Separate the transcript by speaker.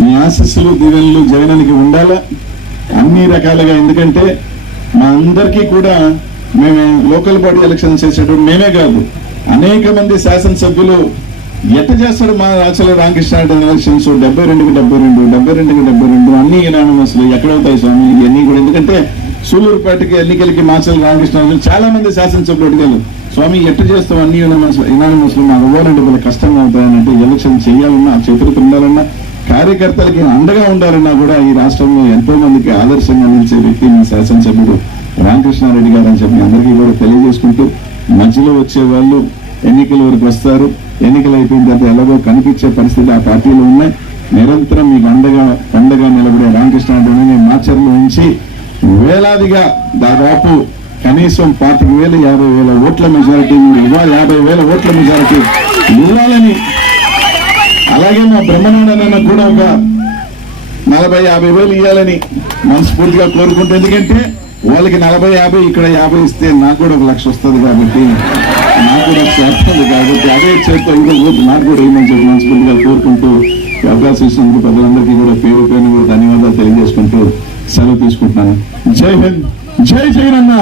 Speaker 1: మీ ఆశస్సులు దీవెనలు జగనానికి ఉండాలా? అన్ని రకాలుగా. ఎందుకంటే మా అందరికీ కూడా మేము లోకల్ బాడీ ఎలక్షన్ చేసేటప్పుడు మేమే కాదు అనేక మంది శాసనసభ్యులు ఎట్ట చేస్తాడు మా రాచల రామకృష్ణ ఎలక్షన్స్ డెబ్బై రెండుకి డెబ్బై రెండు డెబ్బై రెండుకి డెబ్బై రెండు అన్ని ఇనానమస్లు ఎక్కడవుతాయి స్వామి? ఇవన్నీ కూడా. ఎందుకంటే సూలూరుపేటకి ఎన్నికలకి మాసలు రామకృష్ణ చాలా మంది శాసనసభ్యులు అడిగారు. స్వామి ఎట్ట చేస్తాం అన్ని ఇనానమస్లు మాకు ఇవ్వాలంటే చాలా కష్టంగా అవుతాయనంటే ఎలక్షన్ చేయాలన్నా చతుర్థ ఉండాలన్నా కార్యకర్తలకి అండగా ఉండాలన్నా కూడా ఈ రాష్ట్రంలో ఎంతో మందికి ఆదర్శంగా నిలిచే వ్యక్తి మీ శాసనసభ్యుడు రామకృష్ణారెడ్డి గారు అని చెప్పి అందరికీ కూడా తెలియజేసుకుంటూ మధ్యలో వచ్చే వాళ్ళు ఎన్నికల వరకు వస్తారు. ఎన్నికలు అయిపోయిన తర్వాత ఎలాగో కనిపించే పరిస్థితి ఆ పార్టీలో ఉన్నాయి. నిరంతరం మీకు అండగా అండగా నిలబడే రామకృష్ణారెడ్డి మాచర్లో నుంచి వేలాదిగా దాదాపు కనీసం పాతిక వేల యాభై వేల ఓట్ల మెజారిటీ ఇవ్వాలి యాభై వేల ఓట్ల మెజారిటీ ఇవ్వాలని అలాగే మా బ్రహ్మనారాయణ కూడా ఒక నలభై యాభై వేలు ఇవ్వాలని మనస్ఫూర్తిగా కోరుకుంటే ఎందుకంటే వాళ్ళకి నలభై యాభై ఇక్కడ యాభై ఇస్తే నాకు కూడా ఒక లక్ష వస్తుంది కాబట్టి నాకు కూడా లక్ష వస్తుంది కాబట్టి అదే చేత్తో ఇంకో నాకు కూడా ఏమని చెప్పి మనస్ఫూర్తిగా కోరుకుంటూ అవకాశం ఇచ్చినందుకు ప్రజలందరికీ కూడా పేరు పేరు కూడా ధన్యవాదాలు తెలియజేసుకుంటూ సెలవు తీసుకుంటున్నాను. జై హింద్. జై జగన్ అన్న.